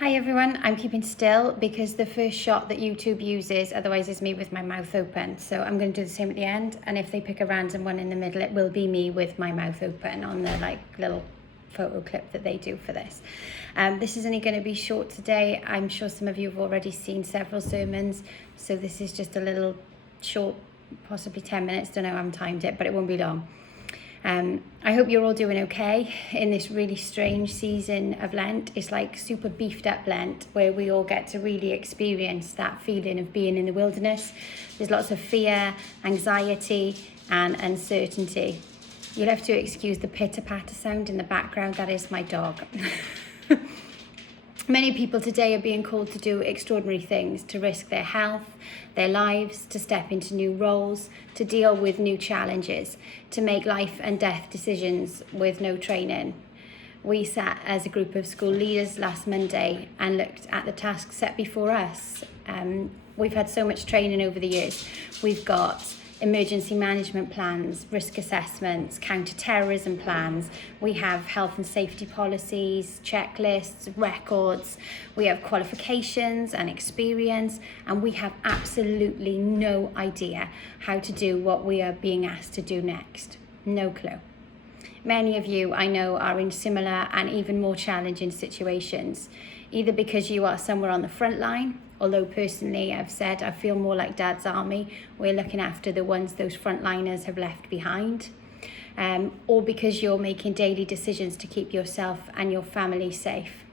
Hi everyone, I'm keeping still because the first shot that YouTube uses otherwise is me with my mouth open. So I'm going to do the same at the end, and if they pick a random one in the middle, it will be me with my mouth open on the little photo clip that they do for this. This is only going to be short today. I'm sure some of you have already seen several sermons, so this is just a little short, possibly 10 minutes, don't know, I haven't timed it, but it won't be long. I hope you're all doing okay in this really strange season of Lent. It's like super beefed up Lent, where we all get to really experience that feeling of being in the wilderness. There's lots of fear, anxiety and uncertainty. You'll have to excuse the pitter-patter sound in the background. That is my dog. Many people today are being called to do extraordinary things, to risk their health, their lives, to step into new roles, to deal with new challenges, to make life and death decisions with no training. We sat as a group of school leaders last Monday and looked at the tasks set before us. We've had so much training over the years. We've got emergency management plans, risk assessments, counter-terrorism plans. We have health and safety policies, checklists, records. We have qualifications and experience, and we have absolutely no idea how to do what we are being asked to do next. No clue. Many of you, I know, are in similar and even more challenging situations, either because you are somewhere on the front line, although personally I've said I feel more like Dad's army. We're looking after the ones those frontliners have left behind, or because you're making daily decisions to keep yourself and your family safe.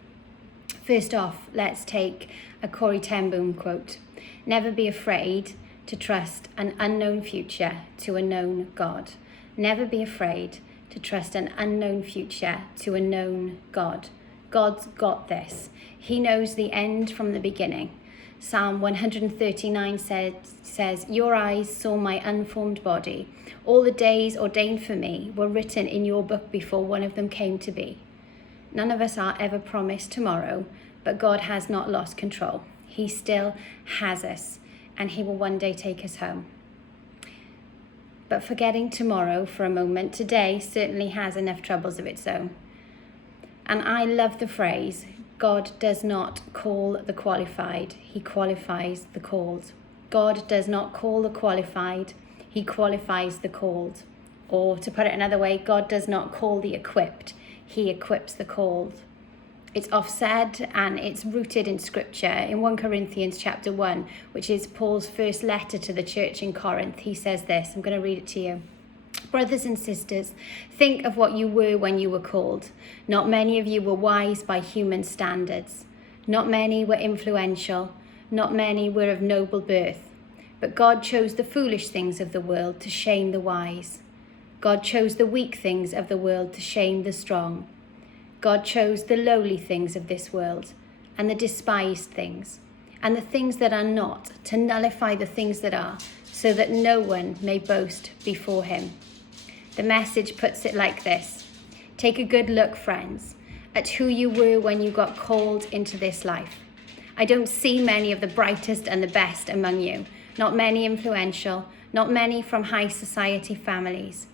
First off, let's take a Corrie ten Boom quote. Never be afraid to trust an unknown future to a known God. Never be afraid to trust an unknown future to a known God. God's got this. He knows the end from the beginning. Psalm 139 says, "Your eyes saw my unformed body. All the days ordained for me were written in your book before one of them came to be." None of us are ever promised tomorrow, but God has not lost control. He still has us, and he will one day take us home. But forgetting tomorrow for a moment, today certainly has enough troubles of its own. And I love the phrase, God does not call the qualified, he qualifies the called. God does not call the qualified, he qualifies the called. Or to put it another way, God does not call the equipped, he equips the called. It's oft-said and it's rooted in scripture. In 1 Corinthians chapter 1, which is Paul's first letter to the church in Corinth, he says this, I'm going to read it to you. Brothers and sisters, think of what you were when you were called. Not many of you were wise by human standards. Not many were influential. Not many were of noble birth. But God chose the foolish things of the world to shame the wise. God chose the weak things of the world to shame the strong. God chose the lowly things of this world and the despised things and the things that are not to nullify the things that are, so that no one may boast before him. The Message puts it like this. Take a good look, friends, at who you were when you got called into this life. I don't see many of the brightest and the best among you, not many influential, not many from high society families.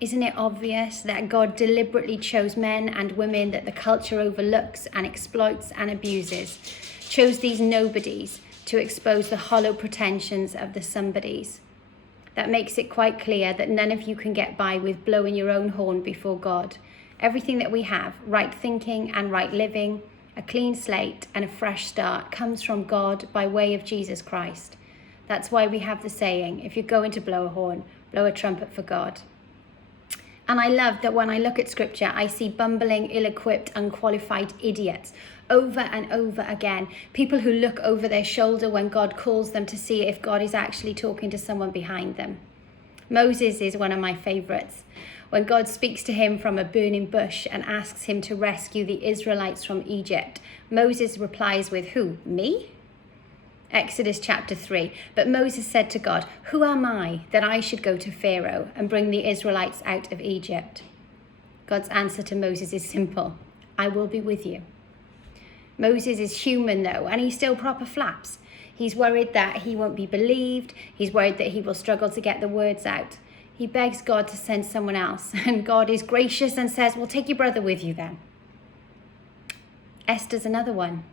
Isn't it obvious that God deliberately chose men and women that the culture overlooks and exploits and abuses, chose these nobodies to expose the hollow pretensions of the somebodies? That makes it quite clear that none of you can get by with blowing your own horn before God. Everything that we have, right thinking and right living, a clean slate and a fresh start, comes from God by way of Jesus Christ. That's why we have the saying, if you're going to blow a horn, blow a trumpet for God. And I love that when I look at scripture, I see bumbling, ill-equipped, unqualified idiots over and over again. People who look over their shoulder when God calls them to see if God is actually talking to someone behind them. Moses is one of my favorites. When God speaks to him from a burning bush and asks him to rescue the Israelites from Egypt, Moses replies with, who, me? Exodus chapter 3. But Moses said to God, who am I that I should go to Pharaoh and bring the Israelites out of Egypt? God's answer to Moses is simple. I will be with you. Moses is human though, and he still proper flaps. He's worried that he won't be believed. He's worried that he will struggle to get the words out. He begs God to send someone else, and God is gracious and says, well, take your brother with you then. Esther's another one.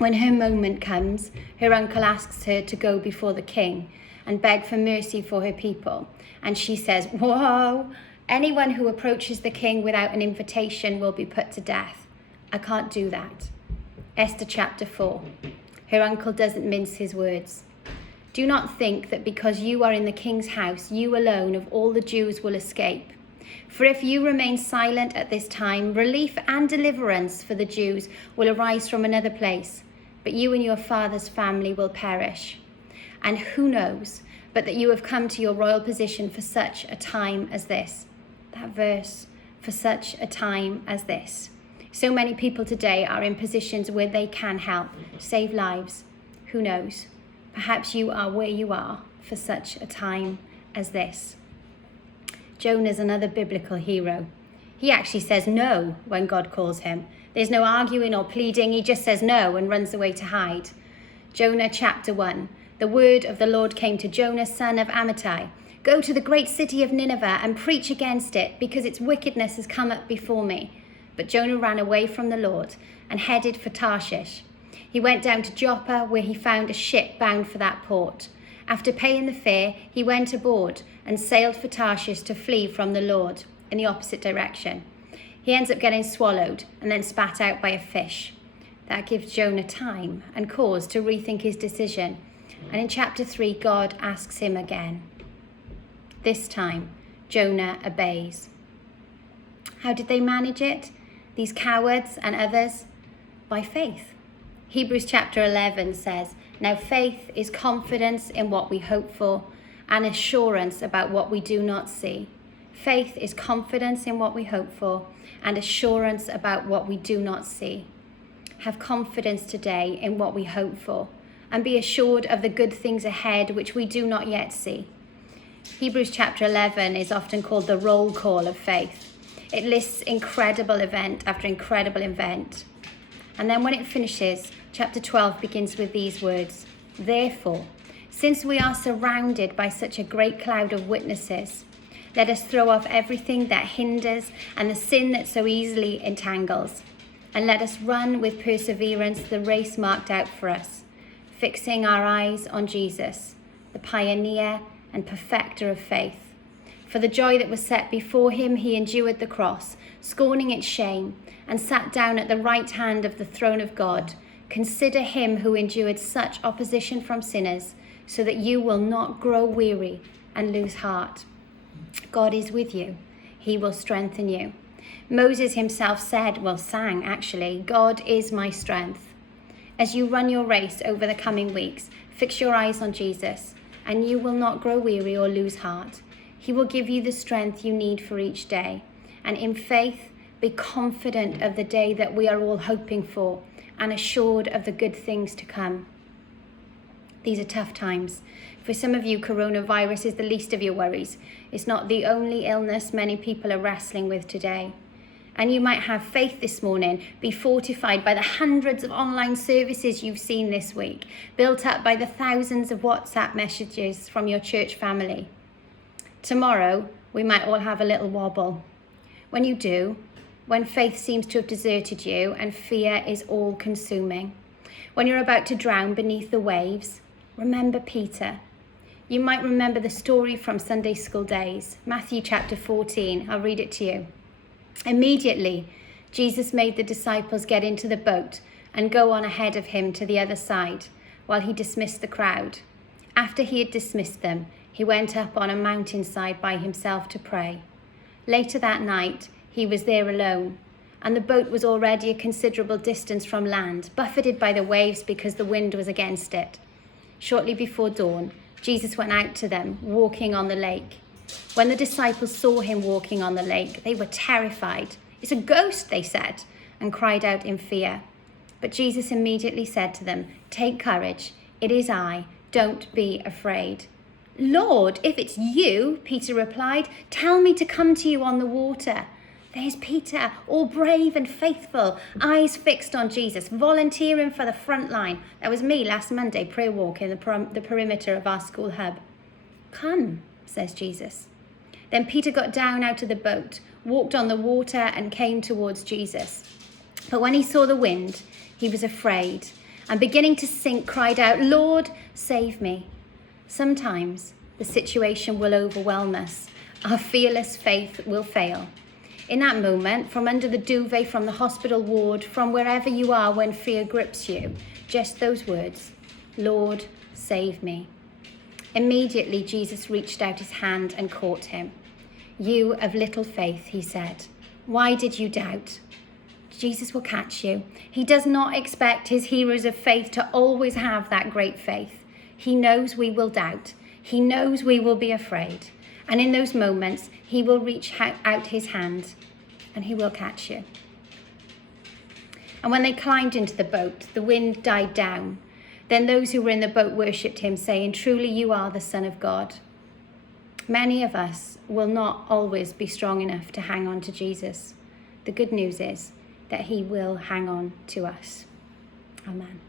When her moment comes, her uncle asks her to go before the king and beg for mercy for her people. And she says, "Whoa, anyone who approaches the king without an invitation will be put to death. I can't do that." Esther chapter 4. Her uncle doesn't mince his words. "Do not think that because you are in the king's house, you alone of all the Jews will escape. For if you remain silent at this time, relief and deliverance for the Jews will arise from another place, but you and your father's family will perish. And who knows but that you have come to your royal position for such a time as this." That verse, for such a time as this. So many people today are in positions where they can help, save lives. Who knows? Perhaps you are where you are for such a time as this. Jonah's another biblical hero. He actually says no when God calls him. There's no arguing or pleading. He just says no and runs away to hide. Jonah chapter 1. The word of the Lord came to Jonah, son of Amittai. "Go to the great city of Nineveh and preach against it, because its wickedness has come up before me." But Jonah ran away from the Lord and headed for Tarshish. He went down to Joppa, where he found a ship bound for that port. After paying the fare, he went aboard and sailed for Tarshish to flee from the Lord in the opposite direction. He ends up getting swallowed and then spat out by a fish. That gives Jonah time and cause to rethink his decision. And in chapter 3, God asks him again. This time, Jonah obeys. How did they manage it? These cowards and others? By faith. Hebrews chapter 11 says, "Now faith is confidence in what we hope for and assurance about what we do not see." Faith is confidence in what we hope for and assurance about what we do not see. Have confidence today in what we hope for and be assured of the good things ahead which we do not yet see. Hebrews chapter 11 is often called the roll call of faith. It lists incredible event after incredible event. And then when it finishes, chapter 12 begins with these words, "Therefore, since we are surrounded by such a great cloud of witnesses, let us throw off everything that hinders and the sin that so easily entangles, and let us run with perseverance the race marked out for us, fixing our eyes on Jesus, the pioneer and perfecter of faith. For the joy that was set before him, he endured the cross, scorning its shame, and sat down at the right hand of the throne of God. Consider him who endured such opposition from sinners, so that you will not grow weary and lose heart. God is with you. He will strengthen you." Moses himself sang actually, "God is my strength." As you run your race over the coming weeks, fix your eyes on Jesus, and you will not grow weary or lose heart. He will give you the strength you need for each day. And in faith, be confident of the day that we are all hoping for and assured of the good things to come. These are tough times. For some of you, coronavirus is the least of your worries. It's not the only illness many people are wrestling with today. And you might have faith this morning, be fortified by the hundreds of online services you've seen this week, built up by the thousands of WhatsApp messages from your church family. Tomorrow, we might all have a little wobble. When you do, when faith seems to have deserted you and fear is all consuming, when you're about to drown beneath the waves, remember Peter. You might remember the story from Sunday school days, Matthew chapter 14. I'll read it to you. Immediately, Jesus made the disciples get into the boat and go on ahead of him to the other side while he dismissed the crowd. After he had dismissed them, he went up on a mountainside by himself to pray. Later that night, he was there alone, and the boat was already a considerable distance from land, buffeted by the waves because the wind was against it. Shortly before dawn, Jesus went out to them, walking on the lake. When the disciples saw him walking on the lake, they were terrified. "It's a ghost," they said, and cried out in fear. But Jesus immediately said to them, "Take courage, it is I, don't be afraid." "Lord, if it's you," Peter replied, "tell me to come to you on the water." There's Peter, all brave and faithful, eyes fixed on Jesus, volunteering for the front line. That was me last Monday, prayer walk in the perimeter of our school hub. "Come," says Jesus. Then Peter got down out of the boat, walked on the water and came towards Jesus. But when he saw the wind, he was afraid and beginning to sink, cried out, "Lord, save me." Sometimes the situation will overwhelm us. Our fearless faith will fail. In that moment, from under the duvet, from the hospital ward, from wherever you are when fear grips you, just those words, "Lord, save me." Immediately, Jesus reached out his hand and caught him. "You of little faith," he said, "why did you doubt?" Jesus will catch you. He does not expect his heroes of faith to always have that great faith. He knows we will doubt. He knows we will be afraid. And in those moments, he will reach out his hand and he will catch you. And when they climbed into the boat, the wind died down. Then those who were in the boat worshipped him, saying, "Truly you are the Son of God." Many of us will not always be strong enough to hang on to Jesus. The good news is that he will hang on to us. Amen.